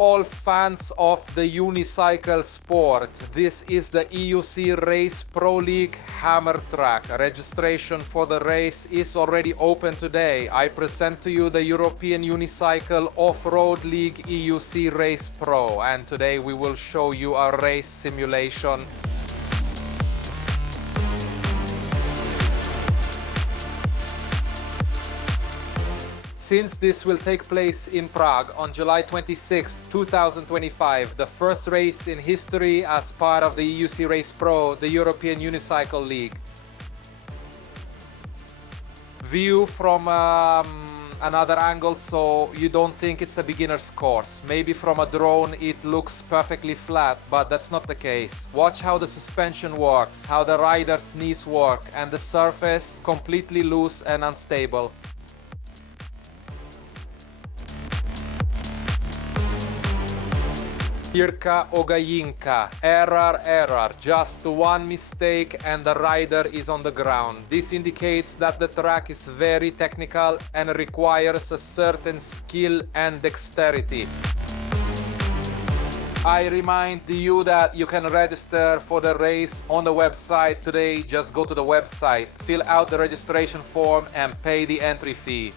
all fans of the unicycle sport. This is the EUC RACE PRO League Hammer Track. Registration for the race is already open today. I present to you the European Unicycle Off-Road League EUC RACE PRO, and today we will show you a race simulation. Since this will take place in Prague on July 26, 2025, the first race in history as part of the EUC RACE PRO, the European Unicycle League. View from another angle so you don't think it's a beginner's course. Maybe from a drone it looks perfectly flat, but that's not the case. Watch how the suspension works, how the rider's knees work, and the surface completely loose and unstable. Jirka Ogajinka, error, just one mistake and the rider is on the ground. This indicates that the track is very technical and requires a certain skill and dexterity. I remind you that you can register for the race on the website today. Just go to the website, fill out the registration form and pay the entry fee.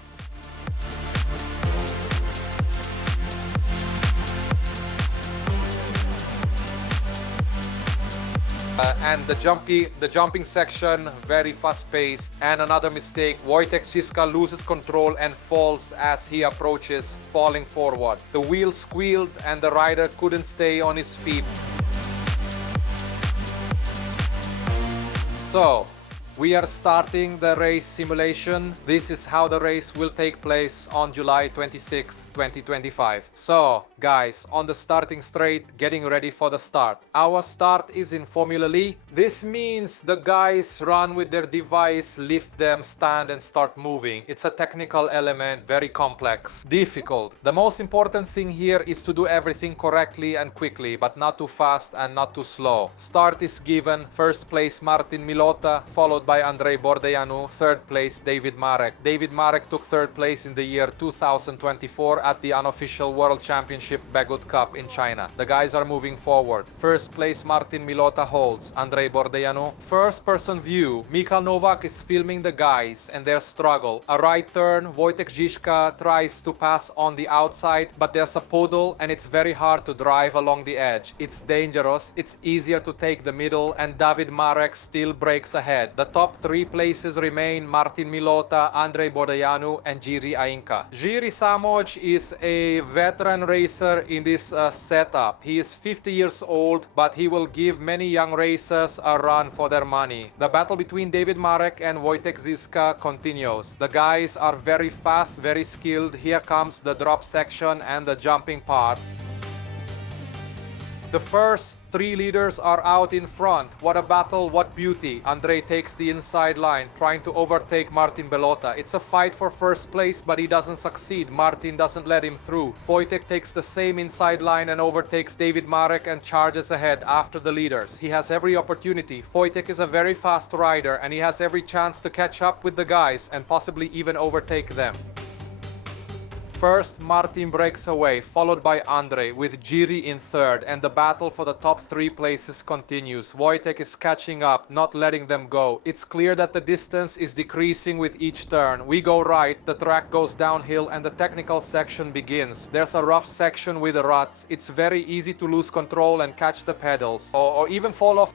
And the jumping section, very fast paced. And another mistake, Wojtek Ziska loses control and falls as he approaches, falling forward. The wheel squealed and the rider couldn't stay on his feet. So, we are starting the race simulation. This is how the race will take place on July 26, 2025. So, guys, on the starting straight, getting ready for the start. Our start is in Formula Lee. This means the guys run with their device, lift them, stand and start moving. It's a technical element, very complex, difficult. The most important thing here is to do everything correctly and quickly, but not too fast and not too slow. Start is given. First place Martin Milota, followed by Andrei Bordeanu, third place David Marek. David Marek took third place in the year 2024 at the unofficial World Championship Begut Cup in China. The guys are moving forward. First place Martin Milota holds, Andrei Bordeanu. First person view, Michal Novak is filming the guys and their struggle. A right turn, Wojtek Ziska tries to pass on the outside, but there's a puddle and it's very hard to drive along the edge. It's dangerous, it's easier to take the middle, and David Marek still breaks ahead. The top three places remain Martin Milota, Andrei Bordeanu and Jiří Ainka. Jiří Samoj is a veteran racer in this setup. He is 50 years old, but he will give many young racers a run for their money. The battle between David Marek and Wojtek Ziska continues. The guys are very fast, very skilled. Here comes the drop section and the jumping part. The first three leaders are out in front. What a battle, what beauty. Andrei takes the inside line, trying to overtake Martin Belota. It's a fight for first place, but he doesn't succeed. Martin doesn't let him through. Wojtek takes the same inside line and overtakes David Marek and charges ahead after the leaders. He has every opportunity. Wojtek is a very fast rider and he has every chance to catch up with the guys and possibly even overtake them. First, Martin breaks away, followed by Andrei, with Jiří in third, and the battle for the top three places continues. Wojtek is catching up, not letting them go. It's clear that the distance is decreasing with each turn. We go right, the track goes downhill, and the technical section begins. There's a rough section with ruts. It's very easy to lose control and catch the pedals, or even fall off.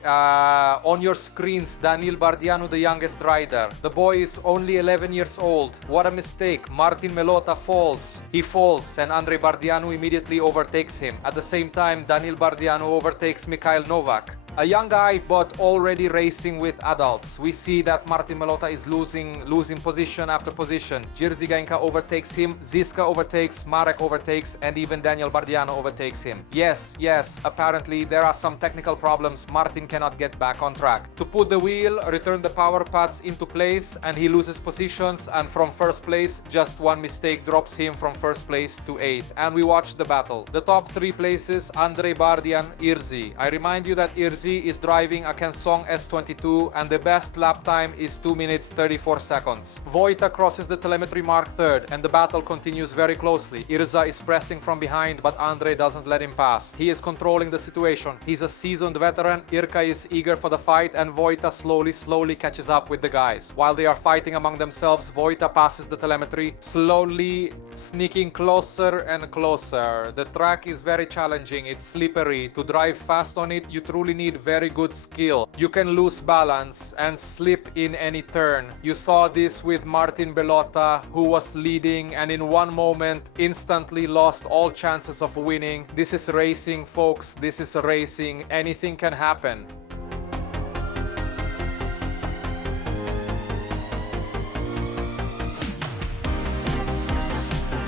On your screens, Daniel Bardianu, the youngest rider. The boy is only 11 years old. What a mistake. Martin Milota falls. He falls and Andrei Bardianu immediately overtakes him. At the same time, Daniel Bardianu overtakes Michal Novak. A young guy, but already racing with adults. We see that Martin Milota is losing position after position. Jiří Ainka overtakes him, Ziska overtakes, Marek overtakes, and even Daniel Bardianu overtakes him. Yes, apparently there are some technical problems. Martin cannot get back on track. To put the wheel, return the power pads into place, and he loses positions, and from first place, just one mistake drops him from first place to 8th. And we watch the battle. The top three places, Andrei Bardian, Jiří. I remind you that Jiří Jersey is driving a KingSong S22 and the best lap time is 2 minutes 34 seconds. Vojta crosses the telemetry mark third and the battle continues very closely. Irza is pressing from behind but Andrei doesn't let him pass. He is controlling the situation. He's a seasoned veteran, Irka is eager for the fight and Vojta slowly catches up with the guys. While they are fighting among themselves, Vojta passes the telemetry, slowly sneaking closer and closer. The track is very challenging, it's slippery. To drive fast on it, you truly need very good skill. You can lose balance and slip in any turn. You saw this with Martin Bellota, who was leading and in one moment instantly lost all chances of winning. This is racing, folks. This is racing. Anything can happen.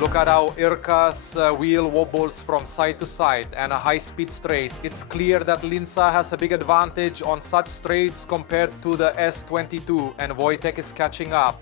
Look at how Irka's wheel wobbles from side to side and a high-speed straight. It's clear that Linsa has a big advantage on such straights compared to the S22 and Wojtek is catching up.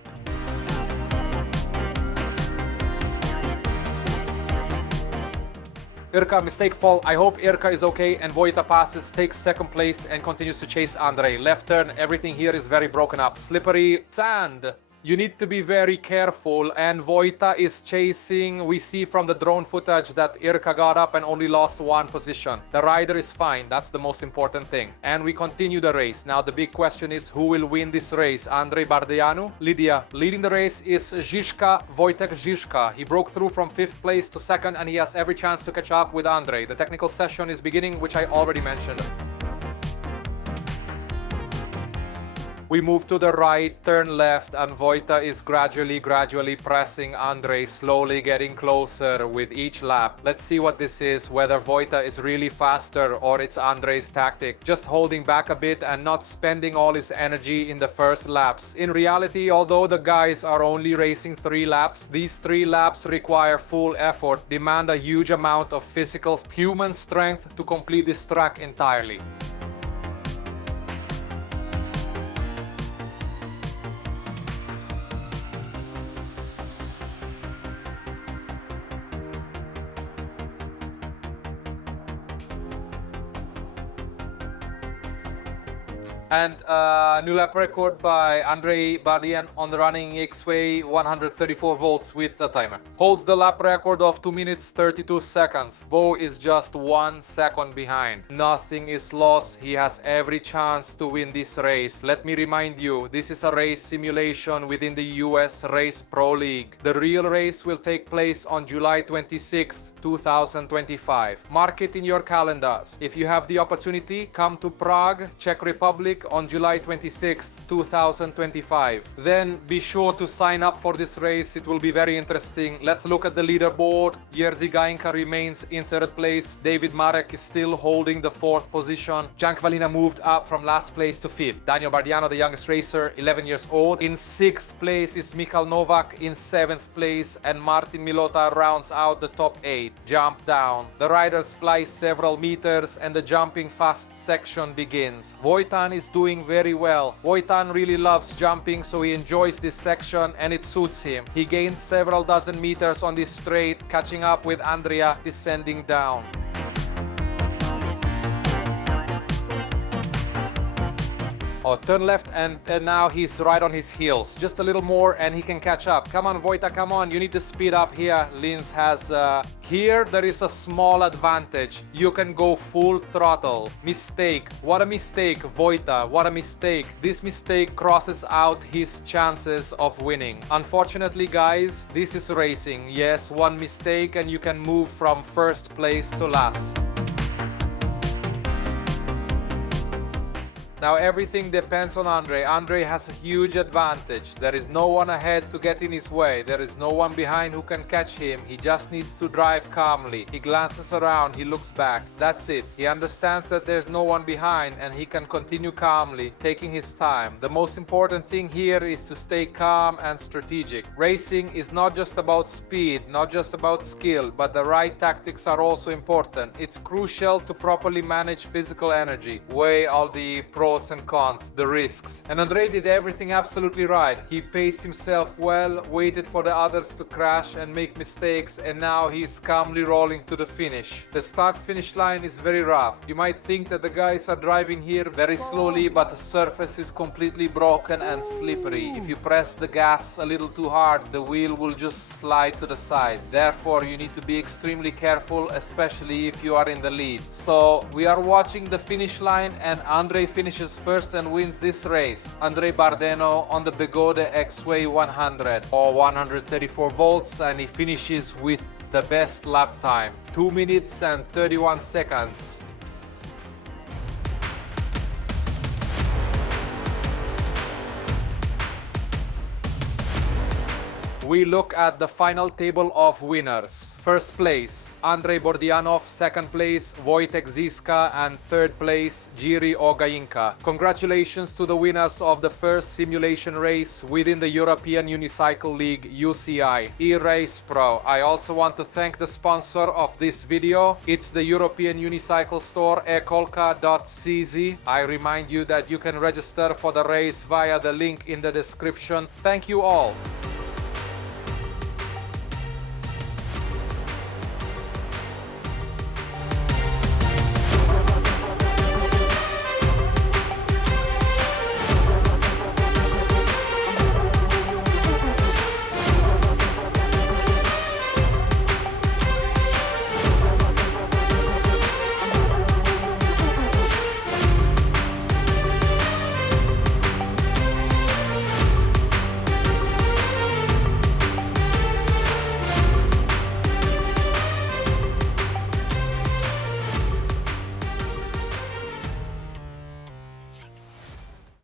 Irka mistake fall. I hope Irka is okay and Vojta passes, takes second place and continues to chase Andrei. Left turn, everything here is very broken up. Slippery sand. You need to be very careful and Vojta is chasing. We see from the drone footage that Irka got up and only lost one position. The rider is fine, that's the most important thing. And we continue the race. Now the big question is who will win this race? Andrei Bardeanu? Lydia. Leading the race is Zizka, Wojtek Zizka. He broke through from 5th place to 2nd and he has every chance to catch up with Andrei. The technical session is beginning, which I already mentioned. We move to the right, turn left, and Vojta is gradually pressing Andrei, slowly getting closer with each lap. Let's see what this is, whether Vojta is really faster or it's Andrei's tactic, just holding back a bit and not spending all his energy in the first laps. In reality, although the guys are only racing 3 laps, these 3 laps require full effort, demand a huge amount of physical human strength to complete this track entirely. And new lap record by Andrei Bardian on the running X-Way, 134 volts with the timer. Holds the lap record of 2 minutes 32 seconds. Vo is just 1 second behind. Nothing is lost. He has every chance to win this race. Let me remind you, this is a race simulation within the US Race Pro League. The real race will take place on July 26, 2025. Mark it in your calendars. If you have the opportunity, come to Prague, Czech Republic, on July 26th, 2025. Then be sure to sign up for this race. It will be very interesting. Let's look at the leaderboard. Jerzy Gainka remains in 3rd place. David Marek is still holding the 4th position. Jan Kvalina moved up from last place to 5th. Daniel Bardiano, the youngest racer, 11 years old. In 6th place is Michal Novak in 7th place, and Martin Milota rounds out the top 8. Jump down. The riders fly several meters and the jumping fast section begins. Vojtan is doing very well. Vojtan really loves jumping, so he enjoys this section and it suits him. He gained several dozen meters on this straight, catching up with Andrea descending down. Oh, turn left and now he's right on his heels. Just a little more and he can catch up. Come on, Vojta, come on. You need to speed up here. Linz has... Here there is a small advantage. You can go full throttle. Mistake. What a mistake, Vojta. What a mistake. This mistake crosses out his chances of winning. Unfortunately, guys, this is racing. Yes, one mistake and you can move from 1st place to last. Now everything depends on Andrei. Andrei has a huge advantage. There is no one ahead to get in his way. There is no one behind who can catch him. He just needs to drive calmly. He glances around, he looks back. That's it. He understands that there's no one behind and he can continue calmly, taking his time. The most important thing here is to stay calm and strategic. Racing is not just about speed, not just about skill, but the right tactics are also important. It's crucial to properly manage physical energy. Way all the pro pros and cons, the risks. And Andrei did everything absolutely right. He paced himself well, waited for the others to crash and make mistakes, and now he's calmly rolling to the finish. The start-finish line is very rough. You might think that the guys are driving here very slowly, but the surface is completely broken and slippery. If you press the gas a little too hard, the wheel will just slide to the side. Therefore, you need to be extremely careful, especially if you are in the lead. So we are watching the finish line, and Andrei finishes first and wins this race. Andrei Bardeno on the Begode X-Way 100 or 134 volts, and he finishes with the best lap time, 2 minutes and 31 seconds. We look at the final table of winners. First place, Andrei Bordianov. Second place, Wojtek Ziska. And third place, Jiri Ogainka. Congratulations to the winners of the first simulation race within the European Unicycle League UCI, RACE PRO. I also want to thank the sponsor of this video. It's the European Unicycle store, EKOLKA.cz. I remind you that you can register for the race via the link in the description. Thank you all.